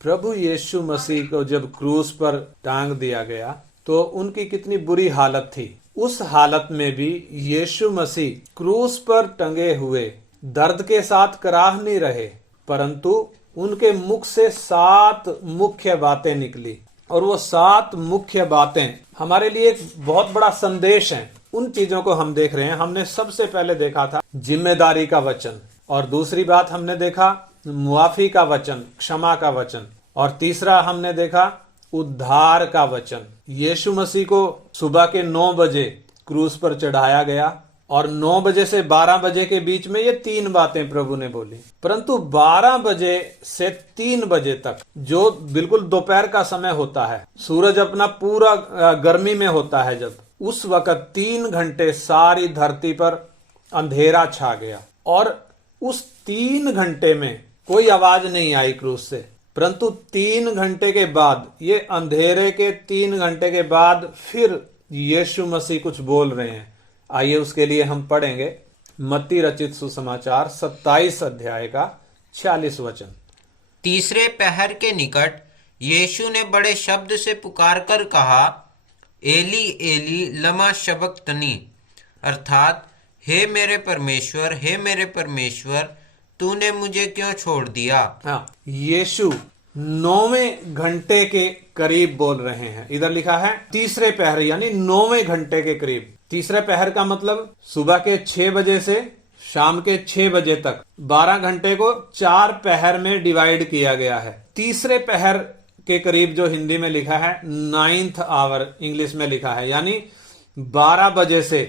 प्रभु यीशु मसीह को जब क्रूस पर टांग दिया गया तो उनकी कितनी बुरी हालत थी। उस हालत में भी यीशु मसीह क्रूस पर टंगे हुए दर्द के साथ कराह नहीं रहे, परंतु उनके मुख से 7 मुख्य बातें निकली और वो 7 मुख्य बातें हमारे लिए एक बहुत बड़ा संदेश हैं। उन चीजों को हम देख रहे हैं। हमने सबसे पहले देखा था जिम्मेदारी का वचन, और दूसरी बात हमने देखा मुआफी का वचन, क्षमा का वचन, और तीसरा हमने देखा उद्धार का वचन। यीशु मसीह को सुबह के 9 बजे क्रूस पर चढ़ाया गया और 9 बजे से 12 बजे के बीच में ये 3 बातें प्रभु ने बोली, परंतु 12 बजे से 3 बजे तक जो बिल्कुल दोपहर का समय होता है, सूरज अपना पूरा गर्मी में होता है, जब उस वक्त 3 घंटे सारी धरती पर अंधेरा छा गया और उस 3 घंटे में कोई आवाज नहीं आई क्रूस से। परंतु 3 घंटे के बाद, ये अंधेरे के 3 घंटे के बाद फिर यीशु मसीह कुछ बोल रहे हैं। आइए उसके लिए हम पढ़ेंगे मत्ती रचित सुसमाचार 27 अध्याय का 46 वचन। तीसरे पहर के निकट यीशु ने बड़े शब्द से पुकार कर कहा, एली एली लमा शबक्तनी, अर्थात हे मेरे परमेश्वर तूने मुझे क्यों छोड़ दिया। हाँ, यीशु 9वें घंटे के करीब बोल रहे हैं। इधर लिखा है तीसरे पहर, यानी 9वें घंटे के करीब। तीसरे पहर का मतलब सुबह के 6 बजे से शाम के 6 बजे तक। 12 घंटे को 4 पहर में डिवाइड किया गया है। तीसरे पहर के करीब जो हिंदी में लिखा है 9th आवर इंग्लिश में लिखा है, यानी 12 बजे से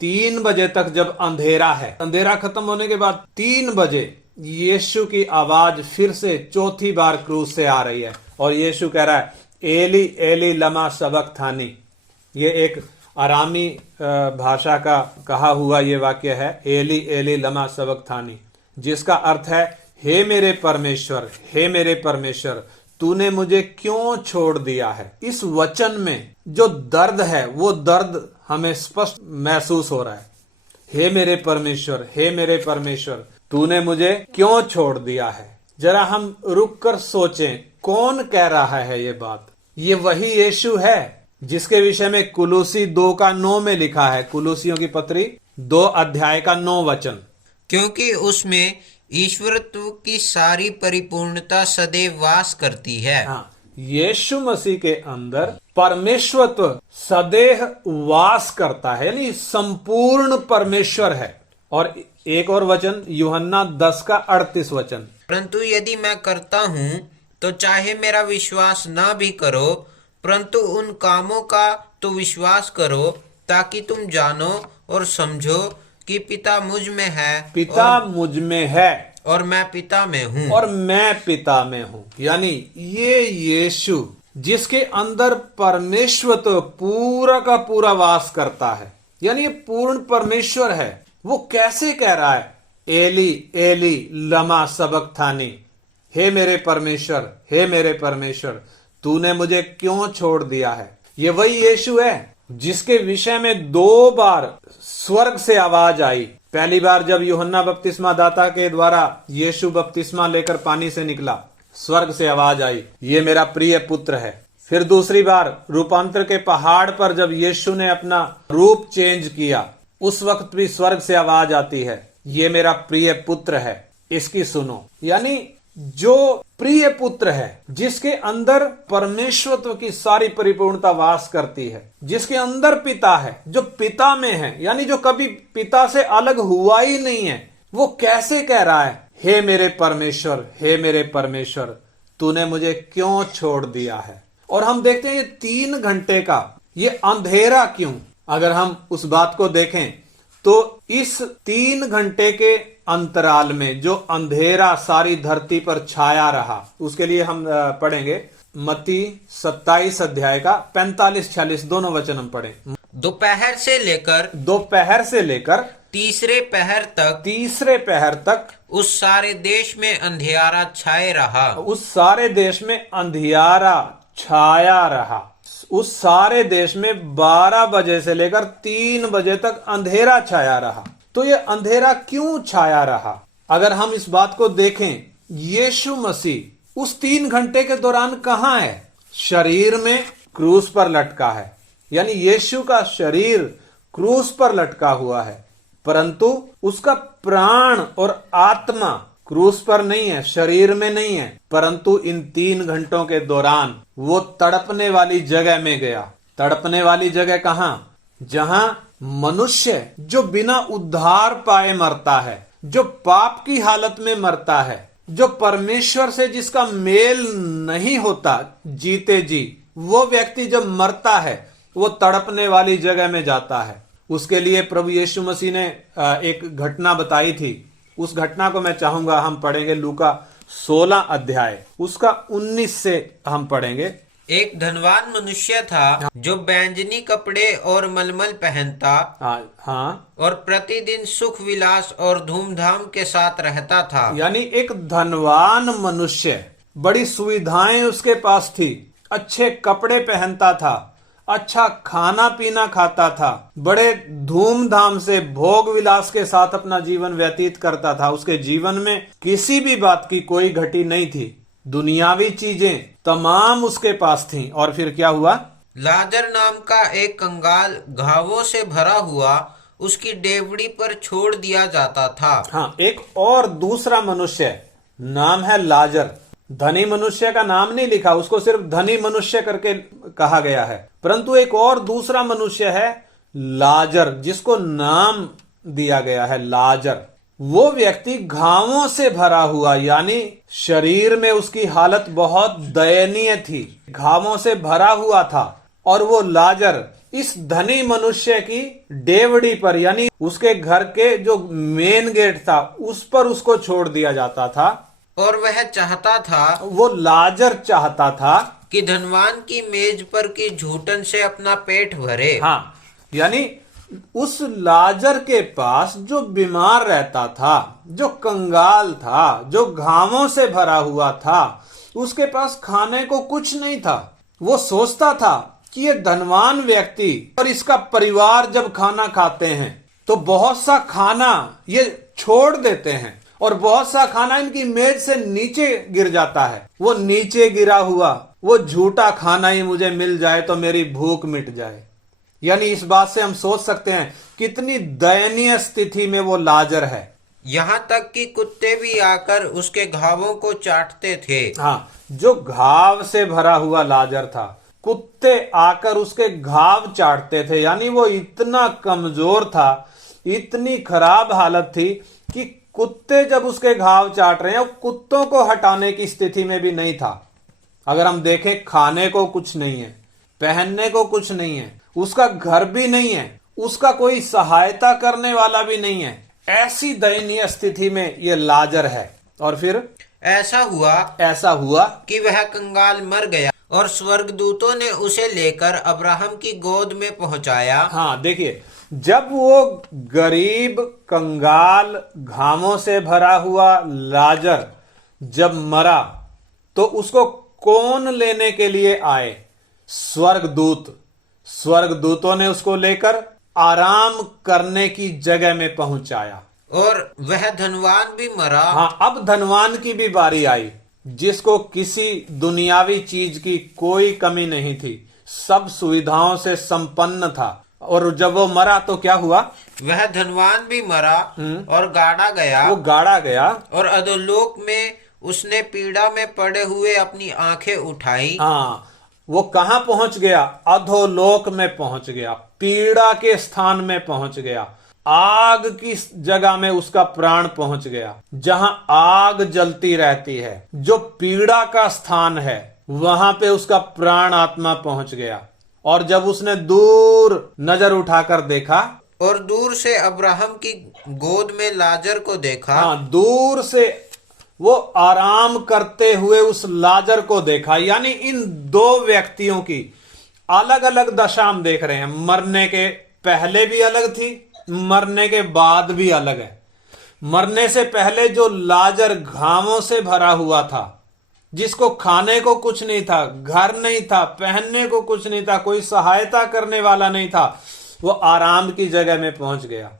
3 बजे तक जब अंधेरा है, अंधेरा खत्म होने के बाद 3 बजे यीशु की आवाज फिर से चौथी बार क्रूस से आ रही है और यीशु कह रहा है एली एली लमा सबक्तानी। ये एक अरामी भाषा का कहा हुआ ये वाक्य है, एली एली लमा सबक्तानी, जिसका अर्थ है हे मेरे परमेश्वर तूने मुझे क्यों छोड़ दिया है। इस वचन में जो दर्द है वो दर्द हमें स्पष्ट महसूस हो रहा है। हे मेरे परमेश्वर तूने मुझे क्यों छोड़ दिया है। जरा हम रुक कर सोचें, कौन कह रहा है ये बात? ये वही यीशु है जिसके विषय में कुलूसी 2:9 में लिखा है, कुलूसियों की पत्री 2 अध्याय का 9 वचन, क्योंकि उसमें ईश्वरत्व की सारी परिपूर्णता सदैव वास करती है। हाँ, यीशु मसीह के अंदर परमेश्वरत्व सदैव वास करता है, यानी संपूर्ण परमेश्वर है। और एक और वचन यूहन्ना 10:38 वचन, परंतु यदि मैं करता हूँ तो चाहे मेरा विश्वास ना भी करो, परंतु उन कामों का तो विश्वास करो, ताकि तुम जानो और समझो कि पिता मुझ में है और मैं पिता में हूँ। यानी ये यीशु जिसके अंदर परमेश्वर तो पूरा का पूरा वास करता है, यानी ये पूर्ण परमेश्वर है, वो कैसे कह रहा है एली एली लमा सबक्तानी, हे मेरे परमेश्वर तूने मुझे क्यों छोड़ दिया है। ये वही यीशु है जिसके विषय में 2 बार स्वर्ग से आवाज आई। पहली बार जब यूहन्ना बपतिस्मा दाता के द्वारा यीशु बपतिस्मा लेकर पानी से निकला, स्वर्ग से आवाज आई, ये मेरा प्रिय पुत्र है। फिर दूसरी बार रूपांतर के पहाड़ पर जब यीशु ने अपना रूप चेंज किया, उस वक्त भी स्वर्ग से आवाज आती है, ये मेरा प्रिय पुत्र है, इसकी सुनो। यानी जो प्रिय पुत्र है, जिसके अंदर परमेश्वरत्व की सारी परिपूर्णता वास करती है, जिसके अंदर पिता है, जो पिता में है, यानी जो कभी पिता से अलग हुआ ही नहीं है, वो कैसे कह रहा है हे मेरे परमेश्वर तूने मुझे क्यों छोड़ दिया है। और हम देखते हैं ये 3 घंटे का ये अंधेरा क्यों। अगर हम उस बात को देखें तो इस 3 घंटे के अंतराल में जो अंधेरा सारी धरती पर छाया रहा, उसके लिए हम पढ़ेंगे मत्ती 27 अध्याय का 45-46 दोनों वचन हम पढ़ें। दोपहर से लेकर तीसरे पहर तक उस सारे देश में अंधियारा छाया रहा। उस सारे देश में 12 बजे से लेकर 3 बजे तक अंधेरा छाया रहा। तो ये अंधेरा क्यों छाया रहा? अगर हम इस बात को देखें, यीशु मसीह उस 3 घंटे के दौरान कहां है? शरीर में क्रूस पर लटका है, यानी यीशु का शरीर क्रूस पर लटका हुआ है, परंतु उसका प्राण और आत्मा क्रूस पर नहीं है, शरीर में नहीं है। परंतु इन 3 घंटों के दौरान वो तड़पने वाली जगह में गया। तड़पने वाली जगह कहां? जहां मनुष्य जो बिना उद्धार पाए मरता है, जो पाप की हालत में मरता है, जो परमेश्वर से जिसका मेल नहीं होता जीते जी, वो व्यक्ति जब मरता है वो तड़पने वाली जगह में जाता है। उसके लिए प्रभु यीशु मसीह ने एक घटना बताई थी। उस घटना को मैं चाहूंगा हम पढ़ेंगे लूका 16 अध्याय, उसका 19 से हम पढ़ेंगे। एक धनवान मनुष्य था जो बैंजनी कपड़े और मलमल पहनता हाँ, और प्रतिदिन सुख विलास और धूमधाम के साथ रहता था। यानी एक धनवान मनुष्य, बड़ी सुविधाएं उसके पास थी, अच्छे कपड़े पहनता था, अच्छा खाना पीना खाता था, बड़े धूमधाम से भोग विलास के साथ अपना जीवन व्यतीत करता था। उसके जीवन में किसी भी बात की कोई घटी नहीं थी, दुनियावी चीजें तमाम उसके पास थीं। और फिर क्या हुआ? लाजर नाम का एक कंगाल घावों से भरा हुआ उसकी डेवड़ी पर छोड़ दिया जाता था। हाँ, एक और दूसरा मनुष्य, नाम है लाजर। धनी मनुष्य का नाम नहीं लिखा, उसको सिर्फ धनी मनुष्य करके कहा गया है, परंतु एक और दूसरा मनुष्य है लाजर, जिसको नाम दिया गया है लाजर। वो व्यक्ति घावों से भरा हुआ, यानी शरीर में उसकी हालत बहुत दयनीय थी, घावों से भरा हुआ था। और वो लाजर इस धनी मनुष्य की डेवड़ी पर, यानी उसके घर के जो मेन गेट था उस पर उसको छोड़ दिया जाता था। और वह चाहता था, वो लाजर चाहता था कि धनवान की मेज पर की झूठन से अपना पेट भरे। हाँ, यानी उस लाजर के पास जो बीमार रहता था, जो कंगाल था, जो घावों से भरा हुआ था, उसके पास खाने को कुछ नहीं था। वो सोचता था कि ये धनवान व्यक्ति और इसका परिवार जब खाना खाते हैं तो बहुत सा खाना ये छोड़ देते हैं और बहुत सा खाना इनकी मेज से नीचे गिर जाता है। वो नीचे गिरा हुआ वो झूठा खाना ही मुझे मिल जाए तो मेरी भूख मिट जाए। यानी इस बात से हम सोच सकते हैं कितनी दयनीय स्थिति में वो लाजर है। यहाँ तक कि कुत्ते भी आकर उसके घावों को चाटते थे। हाँ, जो घाव से भरा हुआ लाजर था, कुत्ते आकर उसके घाव चाटते थे। यानी वो इतना कमजोर था, इतनी खराब हालत थी कि कुत्ते जब उसके घाव चाट रहे हैं, कुत्तों को हटाने की स्थिति में भी नहीं था। अगर हम देखें, खाने को कुछ नहीं है, पहनने को कुछ नहीं है, उसका घर भी नहीं है, उसका कोई सहायता करने वाला भी नहीं है। ऐसी दयनीय स्थिति में ये लाजर है। और फिर ऐसा हुआ कि वह कंगाल मर गया और स्वर्गदूतों ने उसे लेकर अब्राहम की गोद में पहुंचाया। हाँ, देखिए, जब वो गरीब कंगाल घावों से भरा हुआ लाजर जब मरा तो उसको कौन लेने के लिए आए? स्वर्गदूत। स्वर्गदूतों ने उसको लेकर आराम करने की जगह में पहुंचाया। और वह धनवान भी मरा। हाँ, अब धनवान की भी बारी आई, जिसको किसी दुनियावी चीज की कोई कमी नहीं थी, सब सुविधाओं से संपन्न था। और जब वो मरा तो क्या हुआ? वह धनवान भी मरा और गाड़ा गया। वो गाड़ा गया और अधोलोक में उसने पीड़ा में पड़े हुए अपनी आंखें उठाई। हाँ, वो कहां पहुंच गया? अधोलोक में पहुंच गया, पीड़ा के स्थान में पहुंच गया, आग की जगह में उसका प्राण पहुंच गया। जहां आग जलती रहती है, जो पीड़ा का स्थान है, वहां पे उसका प्राण आत्मा पहुंच गया। और जब उसने दूर नजर उठाकर देखा और दूर से अब्राहम की गोद में लाजर को देखा। हाँ, दूर से वो आराम करते हुए उस लाजर को देखा। यानी इन दो व्यक्तियों की अलग अलग दशा हम देख रहे हैं। मरने के पहले भी अलग थी, मरने के बाद भी अलग है। मरने से पहले जो लाजर घावों से भरा हुआ था, जिसको खाने को कुछ नहीं था, घर नहीं था, पहनने को कुछ नहीं था, कोई सहायता करने वाला नहीं था, वो आराम की जगह में पहुंच गया।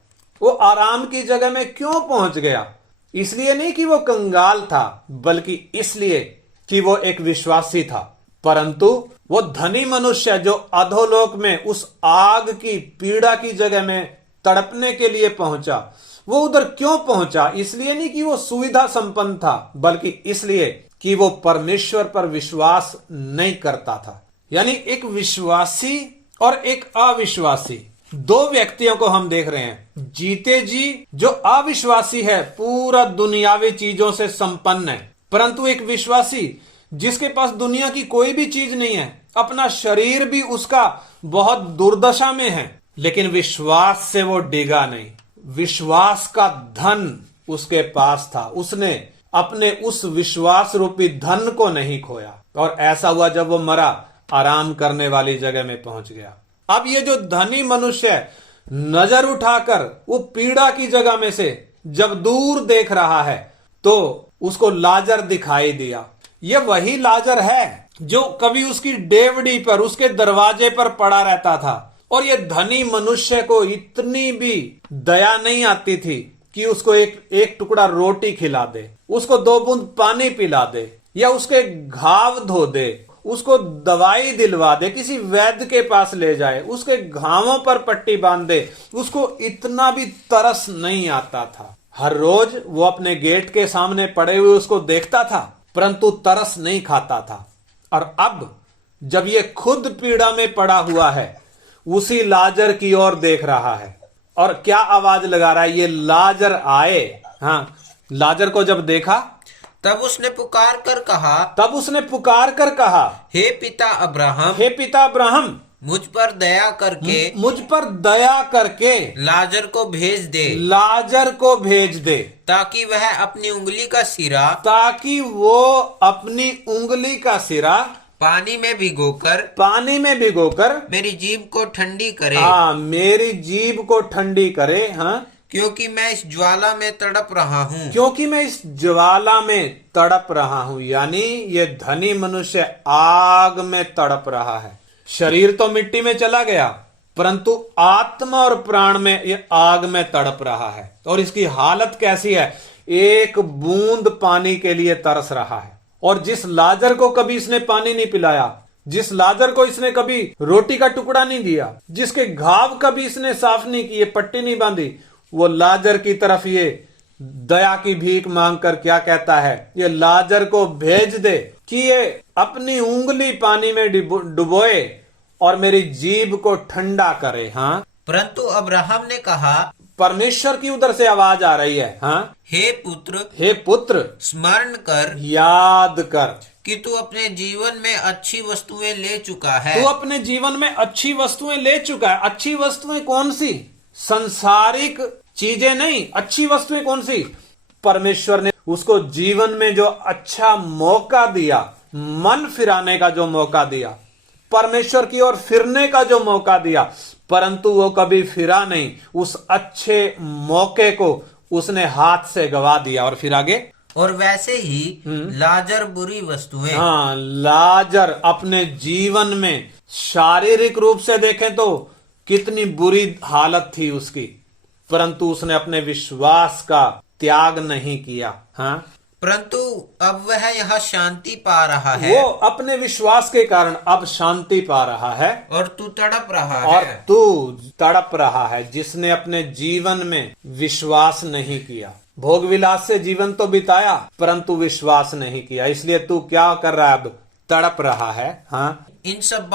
वो आराम की जगह में क्यों पहुंच गया? इसलिए नहीं कि वो कंगाल था, बल्कि इसलिए कि वो एक विश्वासी था, परंतु वो धनी मनुष्य जो अधोलोक में उस आग की पीड़ा की जगह में तड़पने के लिए पहुंचा, वो उधर क्यों पहुंचा? इसलिए नहीं कि वो सुविधा संपन्न था, बल्कि इसलिए कि वो परमेश्वर पर विश्वास नहीं करता था। यानी एक विश्वासी और एक अविश्वासी, दो व्यक्तियों को हम देख रहे हैं। जीते जी जो अविश्वासी है, पूरा दुनियावी चीजों से संपन्न है, परंतु एक विश्वासी जिसके पास दुनिया की कोई भी चीज नहीं है, अपना शरीर भी उसका बहुत दुर्दशा में है, लेकिन विश्वास से वो डिगा नहीं। विश्वास का धन उसके पास था, उसने अपने उस विश्वास रूपी धन को नहीं खोया। और ऐसा हुआ जब वो मरा, आराम करने वाली जगह में पहुंच गया। अब ये जो धनी मनुष्य नजर उठाकर वो पीड़ा की जगह में से जब दूर देख रहा है, तो उसको लाजर दिखाई दिया। ये वही लाजर है जो कभी उसकी डेवड़ी पर, उसके दरवाजे पर पड़ा रहता था। और ये धनी मनुष्य को इतनी भी दया नहीं आती थी कि उसको एक टुकड़ा रोटी खिला दे, उसको 2 बूंद पानी पिला दे, या उसके घाव धो दे, उसको दवाई दिलवा दे, किसी वैद्य के पास ले जाए, उसके घावों पर पट्टी बांध दे। उसको इतना भी तरस नहीं आता था। हर रोज वो अपने गेट के सामने पड़े हुए उसको देखता था, परंतु तरस नहीं खाता था। और अब जब ये खुद पीड़ा में पड़ा हुआ है, उसी लाजर की ओर देख रहा है और क्या आवाज लगा रहा है, ये लाजर आए। हाँ, लाजर को जब देखा तब उसने पुकार कर कहा, हे पिता अब्राहम, मुझ पर दया करके लाजर को भेज दे, ताकि वह अपनी उंगली का सिरा पानी में भिगोकर मेरी जीभ को ठंडी करे। हाँ, मेरी जीभ को ठंडी करे। हाँ, क्योंकि मैं इस ज्वाला में तड़प रहा हूँ। यानी ये धनी मनुष्य आग में तड़प रहा है। शरीर तो मिट्टी में चला गया, परंतु आत्मा और प्राण में ये आग में तड़प रहा है। और इसकी हालत कैसी है? एक बूंद पानी के लिए तरस रहा है। और जिस लाजर को कभी इसने पानी नहीं पिलाया, जिस लाजर को इसने कभी रोटी का टुकड़ा नहीं दिया, जिसके घाव कभी इसने साफ नहीं किए, पट्टी नहीं बांधी, वो लाजर की तरफ ये दया की भीख मांगकर क्या कहता है, ये लाजर को भेज दे कि ये अपनी उंगली पानी में डुबोए और मेरी जीभ को ठंडा करे। हाँ, परंतु अब्राहम ने कहा, परमेश्वर की उधर से आवाज आ रही है। हाँ, हे पुत्र, स्मरण कर, याद कर कि तू अपने जीवन में अच्छी वस्तुएं ले चुका है। तू अपने जीवन में अच्छी वस्तुएं ले चुका है। अच्छी वस्तुएं कौन सी? संसारिक चीजें नहीं। अच्छी वस्तुएं कौन सी? परमेश्वर ने उसको जीवन में जो अच्छा मौका दिया, मन फिराने का जो मौका दिया, परमेश्वर की ओर फिरने का जो मौका दिया, परंतु वो कभी फिरा नहीं। उस अच्छे मौके को उसने हाथ से गवा दिया। और फिर आगे, और वैसे ही लाजर बुरी वस्तुएं। हाँ, लाजर अपने जीवन में शारीरिक रूप से देखें तो कितनी बुरी हालत थी उसकी, परंतु उसने अपने विश्वास का त्याग नहीं किया। हाँ, परंतु अब वह यहाँ शांति पा रहा है। वो अपने विश्वास के कारण अब शांति पा रहा है। और तू तड़प रहा है। जिसने अपने जीवन में विश्वास नहीं किया, भोग विलास से जीवन तो बिताया, परंतु विश्वास नहीं किया, इसलिए तू क्या कर रहा है? अब तड़प रहा है। हाँ, इन सब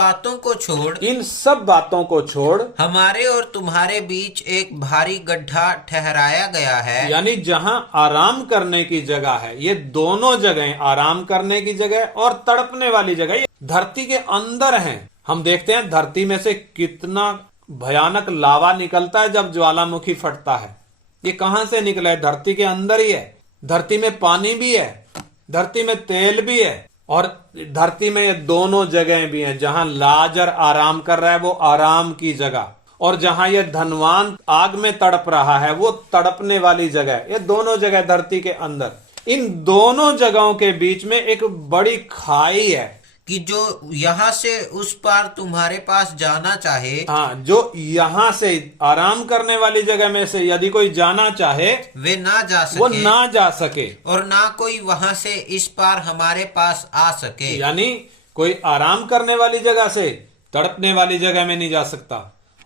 बातों को छोड़ हमारे और तुम्हारे बीच एक भारी गड्ढा ठहराया गया है। यानी जहाँ आराम करने की जगह है, ये दोनों जगह, आराम करने की जगह और तड़पने वाली जगह, ये धरती के अंदर हैं। हम देखते हैं धरती में से कितना भयानक लावा निकलता है जब ज्वालामुखी फटता है। ये कहां से निकला है? धरती के अंदर ही है। धरती में पानी भी है, धरती में तेल भी है, और धरती में ये दोनों जगह भी हैं। जहां लाजर आराम कर रहा है वो आराम की जगह, और जहां ये धनवान आग में तड़प रहा है वो तड़पने वाली जगह। ये दोनों जगह धरती के अंदर। इन दोनों जगहों के बीच में एक बड़ी खाई है। कि जो यहाँ से उस पार तुम्हारे पास जाना चाहे हाँ, जो यहाँ से आराम करने वाली जगह में से यदि कोई जाना चाहे वे ना जा वो सके, ना जा सके। और ना कोई वहां से इस पार हमारे पास आ सके। यानी कोई आराम करने वाली जगह से तड़पने वाली जगह में नहीं जा सकता,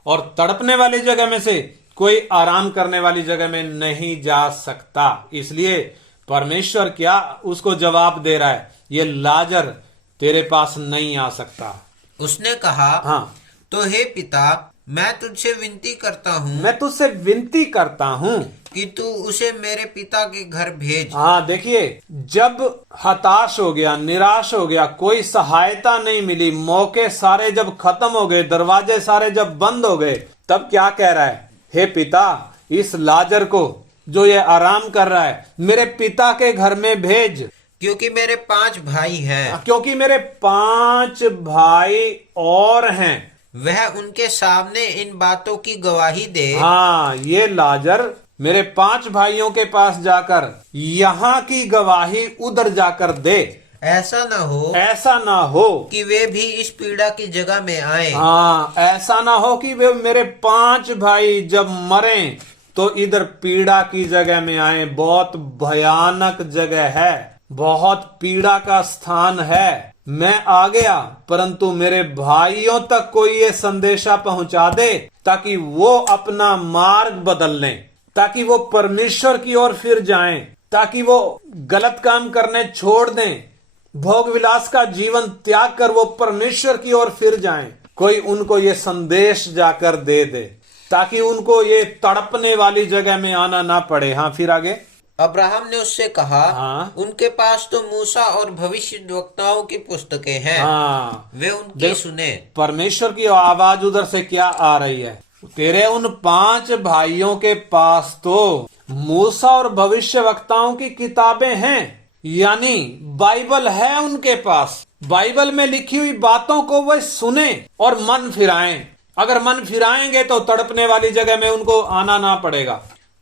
और तड़पने वाली जगह में से कोई आराम करने वाली जगह में नहीं जा सकता। इसलिए परमेश्वर क्या उसको जवाब दे रहा है, ये लाजर तेरे पास नहीं आ सकता। उसने कहा, हाँ, तो हे पिता, मैं तुझसे विनती करता हूँ मैं तुझसे विनती करता हूँ कि तू उसे मेरे पिता के घर भेज। हाँ, देखिए, जब हताश हो गया, निराश हो गया, कोई सहायता नहीं मिली, मौके सारे जब खत्म हो गए, दरवाजे सारे जब बंद हो गए, तब क्या कह रहा है, हे पिता, इस लाजर को जो ये आराम कर रहा है मेरे पिता के घर में भेज, क्योंकि मेरे 5 भाई हैं। क्योंकि मेरे 5 भाई और हैं। वह उनके सामने इन बातों की गवाही दे। हाँ, ये लाजर मेरे 5 भाइयों के पास जाकर यहाँ की गवाही उधर जाकर दे। ऐसा ना हो कि वे भी इस पीड़ा की जगह में आए। हाँ, ऐसा ना हो कि वे मेरे 5 भाई जब मरें तो इधर पीड़ा की जगह में आए। बहुत भयानक जगह है, बहुत पीड़ा का स्थान है। मैं आ गया, परंतु मेरे भाइयों तक कोई ये संदेशा पहुंचा दे ताकि वो अपना मार्ग बदल लें, ताकि वो परमेश्वर की ओर फिर जाएं, ताकि वो गलत काम करने छोड़ दें, भोग विलास का जीवन त्याग कर वो परमेश्वर की ओर फिर जाएं। कोई उनको ये संदेश जाकर दे दे ताकि उनको ये तड़पने वाली जगह में आना ना पड़े। हाँ, फिर आगे अब्राहम ने उससे कहा, हाँ, उनके पास तो मूसा और भविष्यद्वक्ताओं की पुस्तकें हैं। हाँ, वे उनकी सुने। परमेश्वर की आवाज उधर से क्या आ रही है, तेरे उन 5 भाइयों के पास तो मूसा और भविष्यवक्ताओं की किताबें हैं, यानी बाइबल है उनके पास। बाइबल में लिखी हुई बातों को वे सुने और मन फिराएं। अगर मन फिराएंगे तो तड़पने वाली जगह में उनको आना ना पड़ेगा।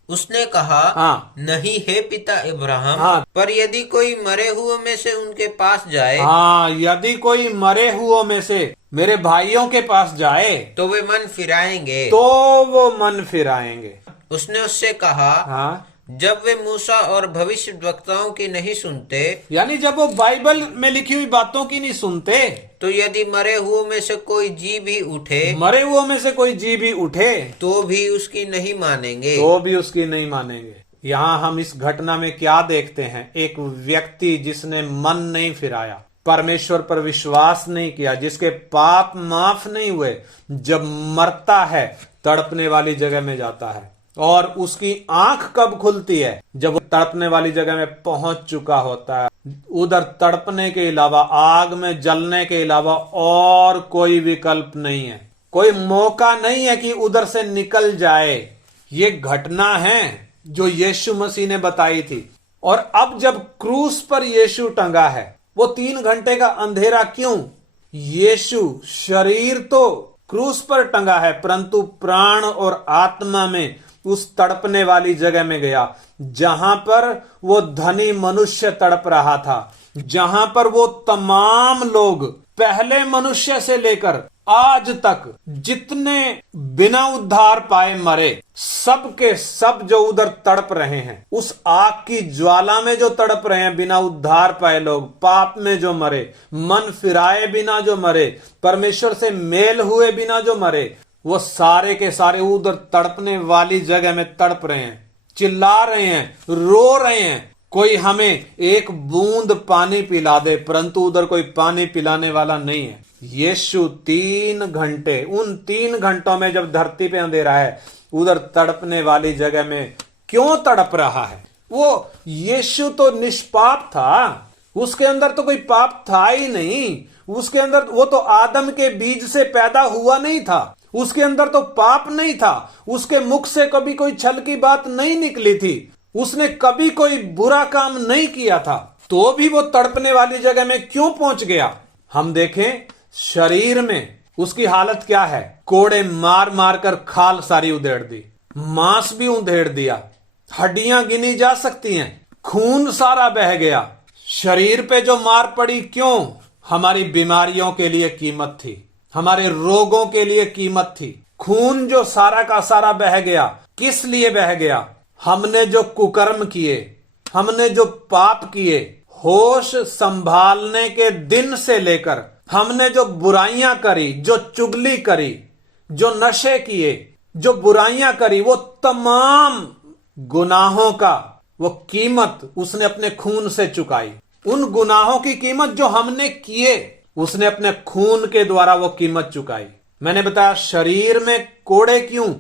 उसने कहा, हाँ, नहीं हे पिता इब्राहिम, हाँ, पर यदि कोई मरे हुओं में से उनके पास जाए, हाँ, यदि कोई मरे हुओं में से मेरे भाइयों के पास जाए तो वे मन फिराएंगे। तो वो मन फिराएंगे। उसने उससे कहा, हाँ, जब वे मूसा और भविष्यद्वक्ताओं की नहीं सुनते, यानी जब वो बाइबल में लिखी हुई बातों की नहीं सुनते, तो यदि मरे हुओं में से कोई जी भी उठे, मरे हुओं में से कोई जी भी उठे, तो भी उसकी नहीं मानेंगे। तो भी उसकी नहीं मानेंगे। यहाँ हम इस घटना में क्या देखते हैं, एक व्यक्ति जिसने मन नहीं फिराया, परमेश्वर पर विश्वास नहीं किया, जिसके पाप माफ नहीं हुए, जब मरता है तड़पने वाली जगह में जाता है। और उसकी आंख कब खुलती है, जब वो तड़पने वाली जगह में पहुंच चुका होता है। उधर तड़पने के अलावा, आग में जलने के अलावा और कोई विकल्प नहीं है, कोई मौका नहीं है कि उधर से निकल जाए। ये घटना है जो यीशु मसीह ने बताई थी। और अब जब क्रूस पर यीशु टंगा है, वो 3 घंटे का अंधेरा क्यों? यीशु शरीर तो क्रूस पर टंगा है, परंतु प्राण और आत्मा में उस तड़पने वाली जगह में गया, जहां पर वो धनी मनुष्य तड़प रहा था, जहां पर वो तमाम लोग पहले मनुष्य से लेकर आज तक जितने बिना उद्धार पाए मरे, सब के सब जो उधर तड़प रहे हैं, उस आग की ज्वाला में जो तड़प रहे हैं, बिना उद्धार पाए लोग, पाप में जो मरे, मन फिराए बिना जो मरे, परमेश्वर से मेल हुए बिना जो मरे, वो सारे के सारे उधर तड़पने वाली जगह में तड़प रहे हैं, चिल्ला रहे हैं, रो रहे हैं। कोई हमें एक बूंद पानी पिला दे, परंतु उधर कोई पानी पिलाने वाला नहीं है। यीशु 3 घंटे, उन 3 घंटों में जब धरती पे अंधेरा है, उधर तड़पने वाली जगह में क्यों तड़प रहा है? वो यीशु तो निष्पाप था, उसके अंदर तो कोई पाप था ही नहीं। उसके अंदर, वो तो आदम के बीज से पैदा हुआ नहीं था, उसके अंदर तो पाप नहीं था, उसके मुख से कभी कोई छल की बात नहीं निकली थी, उसने कभी कोई बुरा काम नहीं किया था, तो भी वो तड़पने वाली जगह में क्यों पहुंच गया? हम देखें शरीर में उसकी हालत क्या है। कोड़े मार मार कर खाल सारी उधेड़ दी, मांस भी उधेड़ दिया, हड्डियां गिनी जा सकती हैं, खून सारा बह गया। शरीर पे जो मार पड़ी क्यों? हमारी बीमारियों के लिए कीमत थी, हमारे रोगों के लिए कीमत थी। खून जो सारा का सारा बह गया, किस लिए बह गया? हमने जो कुकर्म किए, हमने जो पाप किए, होश संभालने के दिन से लेकर हमने जो बुराइयां करी, जो चुगली करी, जो नशे किए, जो बुराइयां करी, वो तमाम गुनाहों का वो कीमत उसने अपने खून से चुकाई। उन गुनाहों की कीमत जो हमने किए, उसने अपने खून के द्वारा वो कीमत चुकाई। मैंने बताया शरीर में कोड़े क्यों?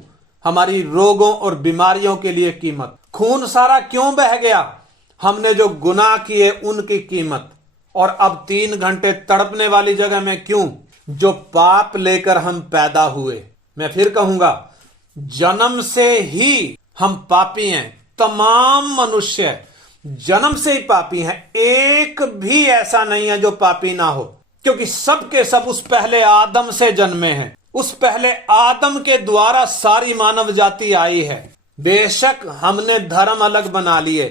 हमारी रोगों और बीमारियों के लिए कीमत। खून सारा क्यों बह गया? हमने जो गुनाह किए उनकी कीमत। और अब 3 घंटे तड़पने वाली जगह में क्यों? जो पाप लेकर हम पैदा हुए। मैं फिर कहूंगा, जन्म से ही हम पापी हैं। तमाम मनुष्य जन्म से ही पापी हैं, एक भी ऐसा नहीं है जो पापी ना हो, क्योंकि सब के सब उस पहले आदम से जन्मे हैं। उस पहले आदम के द्वारा सारी मानव जाति आई है। बेशक हमने धर्म अलग बना लिए,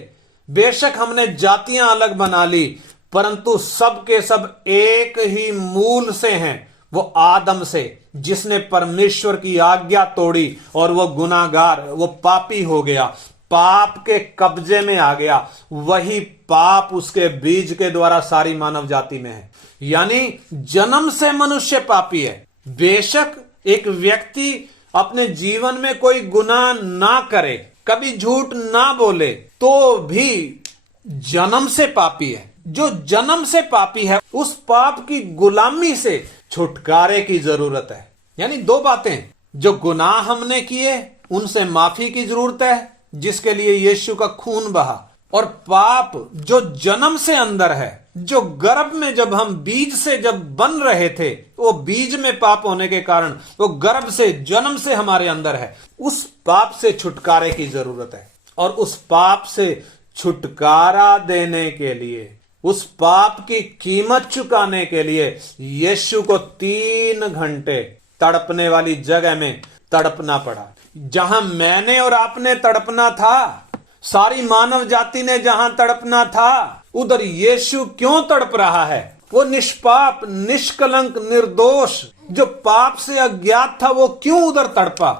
बेशक हमने जातियां अलग बना ली, परंतु सब के सब एक ही मूल से हैं, वो आदम से, जिसने परमेश्वर की आज्ञा तोड़ी और वो गुनाहगार, वो पापी हो गया, पाप के कब्जे में आ गया। वही पाप उसके बीज के द्वारा सारी मानव जाति में है। यानी जन्म से मनुष्य पापी है। बेशक एक व्यक्ति अपने जीवन में कोई गुनाह ना करे, कभी झूठ ना बोले, तो भी जन्म से पापी है। जो जन्म से पापी है, उस पाप की गुलामी से छुटकारे की जरूरत है। यानी 2 बातें, जो गुनाह हमने किए उनसे माफी की जरूरत है, जिसके लिए यीशु का खून बहा, और पाप जो जन्म से अंदर है, जो गर्भ में जब हम बीज से जब बन रहे थे, वो बीज में पाप होने के कारण वो गर्भ से जन्म से हमारे अंदर है, उस पाप से छुटकारे की जरूरत है। और उस पाप से छुटकारा देने के लिए, उस पाप की कीमत चुकाने के लिए यीशु को 3 घंटे तड़पने वाली जगह में तड़पना पड़ा। जहां मैंने और आपने तड़पना था, सारी मानव जाति ने जहां तड़पना था, उधर यीशु क्यों तड़प रहा है? वो निष्पाप, निष्कलंक, निर्दोष, जो पाप से अज्ञात था, वो क्यों उधर तड़पा?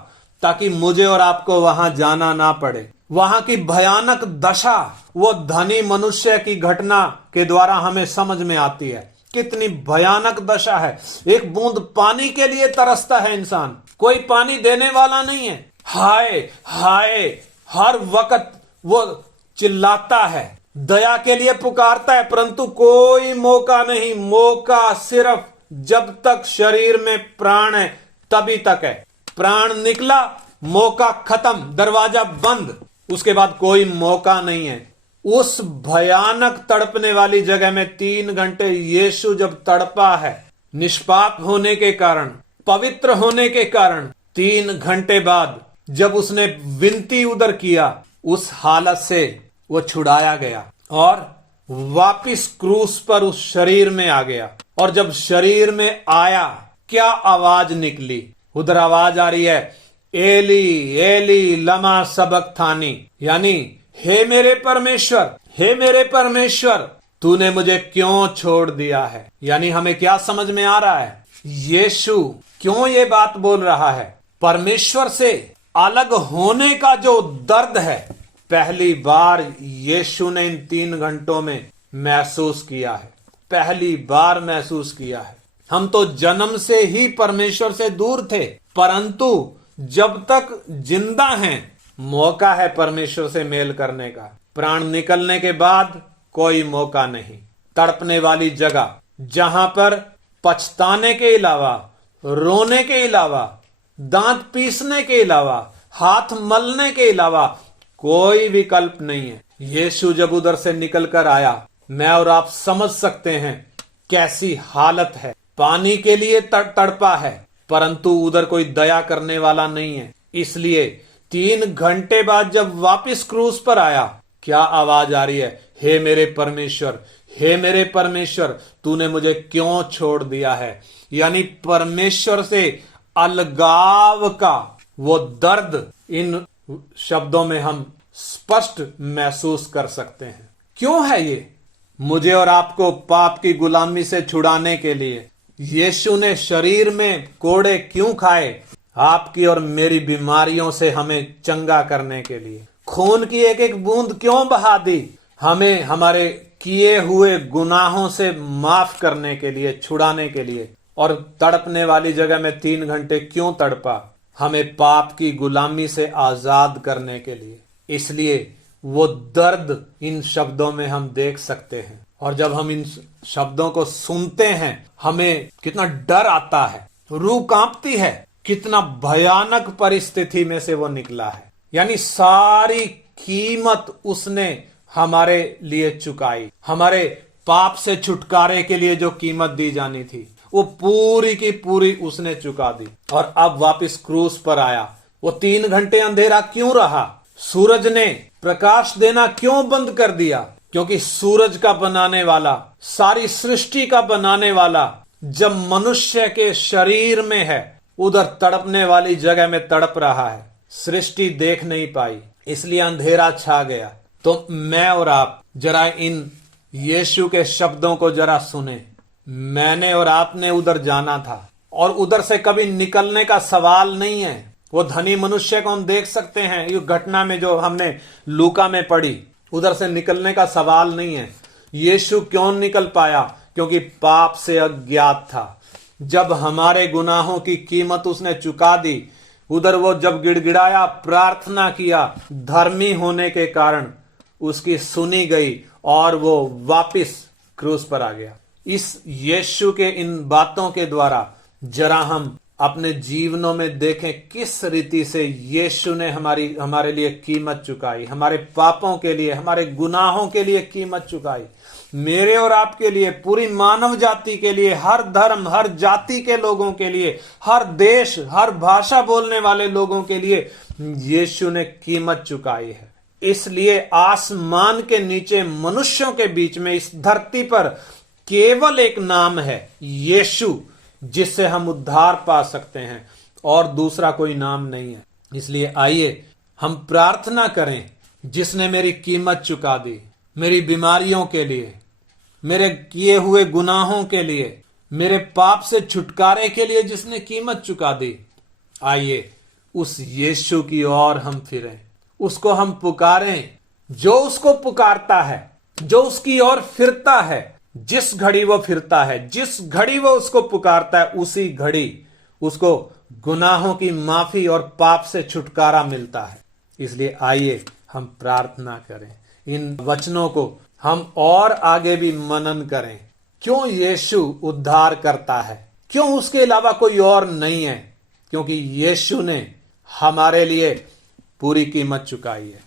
ताकि मुझे और आपको वहां जाना ना पड़े। वहां की भयानक दशा वो धनी मनुष्य की घटना के द्वारा हमें समझ में आती है। कितनी भयानक दशा है। एक बूंद पानी के लिए तरसता है इंसान, कोई पानी देने वाला नहीं है। हाय हाय हर वक्त वो चिल्लाता है, दया के लिए पुकारता है, परंतु कोई मौका नहीं। मौका सिर्फ जब तक शरीर में प्राण है तभी तक है। प्राण निकला, मौका खत्म, दरवाजा बंद, उसके बाद कोई मौका नहीं है। उस भयानक तड़पने वाली जगह में 3 घंटे यीशु जब तड़पा है, निष्पाप होने के कारण, पवित्र होने के कारण, 3 घंटे बाद जब उसने विनती उधर किया, उस हालत से वो छुड़ाया गया और वापिस क्रूस पर उस शरीर में आ गया। और जब शरीर में आया, क्या आवाज निकली? उधर आवाज आ रही है, एली एली लमा सबक्तानी, यानी हे मेरे परमेश्वर, हे मेरे परमेश्वर, तूने मुझे क्यों छोड़ दिया है? यानी हमें क्या समझ में आ रहा है? यीशु क्यों ये बात बोल रहा है? परमेश्वर से अलग होने का जो दर्द है, पहली बार यीशु ने इन 3 घंटों में महसूस किया है। पहली बार महसूस किया है। हम तो जन्म से ही परमेश्वर से दूर थे, परंतु जब तक जिंदा हैं, मौका है परमेश्वर से मेल करने का। प्राण निकलने के बाद कोई मौका नहीं। तड़पने वाली जगह, जहां पर पछताने के अलावा, रोने के अलावा, दांत पीसने के अलावा, हाथ मलने के अलावा कोई विकल्प नहीं है। यीशु जब उधर से निकल कर आया, मैं और आप समझ सकते हैं कैसी हालत है। पानी के लिए तड़पा है, परंतु उधर कोई दया करने वाला नहीं है। इसलिए 3 घंटे बाद जब वापिस क्रूस पर आया, क्या आवाज आ रही है? हे मेरे परमेश्वर, हे मेरे परमेश्वर, तूने मुझे क्यों छोड़ दिया है? यानी परमेश्वर से अलगाव का वो दर्द इन शब्दों में हम स्पष्ट महसूस कर सकते हैं। क्यों है ये? मुझे और आपको पाप की गुलामी से छुड़ाने के लिए यीशु ने शरीर में कोड़े क्यों खाए? आपकी और मेरी बीमारियों से हमें चंगा करने के लिए। खून की एक एक बूंद क्यों बहा दी? हमें हमारे किए हुए गुनाहों से माफ करने के लिए, छुड़ाने के लिए। और तड़पने वाली जगह में 3 घंटे क्यों तड़पा? हमें पाप की गुलामी से आजाद करने के लिए। इसलिए वो दर्द इन शब्दों में हम देख सकते हैं। और जब हम इन शब्दों को सुनते हैं, हमें कितना डर आता है, रूह कांपती है, कितना भयानक परिस्थिति में से वो निकला है। यानी सारी कीमत उसने हमारे लिए चुकाई। हमारे पाप से छुटकारे के लिए जो कीमत दी जानी थी, वो पूरी की पूरी उसने चुका दी। और अब वापस क्रूस पर आया। वो 3 घंटे अंधेरा क्यों रहा? सूरज ने प्रकाश देना क्यों बंद कर दिया? क्योंकि सूरज का बनाने वाला, सारी सृष्टि का बनाने वाला जब मनुष्य के शरीर में है, उधर तड़पने वाली जगह में तड़प रहा है। सृष्टि देख नहीं पाई, इसलिए अंधेरा छा गया। तो मैं और आप जरा इन यीशु के शब्दों को जरा सुने। मैंने और आपने उधर जाना था और उधर से कभी निकलने का सवाल नहीं है। वो धनी मनुष्य को हम देख सकते हैं ये घटना में जो हमने लूका में पढ़ी, उधर से निकलने का सवाल नहीं है। यीशु क्यों निकल पाया? क्योंकि पाप से अज्ञात था। जब हमारे गुनाहों की कीमत उसने चुका दी, उधर वो जब गिड़गिड़ाया, प्रार्थना किया, धर्मी होने के कारण उसकी सुनी गई और वो वापस क्रूस पर आ गया। इस यीशु के इन बातों के द्वारा जरा हम अपने जीवनों में देखें किस रीति से यीशु ने हमारे लिए कीमत चुकाई, हमारे पापों के लिए, हमारे गुनाहों के लिए कीमत चुकाई। मेरे और आपके लिए, पूरी मानव जाति के लिए, हर धर्म, हर जाति के लोगों के लिए, हर देश, हर भाषा बोलने वाले लोगों के लिए यीशु ने कीमत चुकाई है। इसलिए आसमान के नीचे, मनुष्यों के बीच में, इस धरती पर केवल एक नाम है, यीशु, जिससे हम उद्धार पा सकते हैं, और दूसरा कोई नाम नहीं है। इसलिए आइए हम प्रार्थना करें, जिसने मेरी कीमत चुका दी, मेरी बीमारियों के लिए, मेरे किए हुए गुनाहों के लिए, मेरे पाप से छुटकारे के लिए जिसने कीमत चुका दी। आइए उस यीशु की ओर हम फिरें, उसको हम पुकारें। जो उसको पुकारता है, जो उसकी ओर फिरता है, जिस घड़ी वो फिरता है, जिस घड़ी वो उसको पुकारता है, उसी घड़ी उसको गुनाहों की माफी और पाप से छुटकारा मिलता है। इसलिए आइए हम प्रार्थना करें, इन वचनों को हम और आगे भी मनन करें। क्यों यीशु उद्धार करता है? क्यों उसके अलावा कोई और नहीं है? क्योंकि यीशु ने हमारे लिए पूरी कीमत चुकाई है।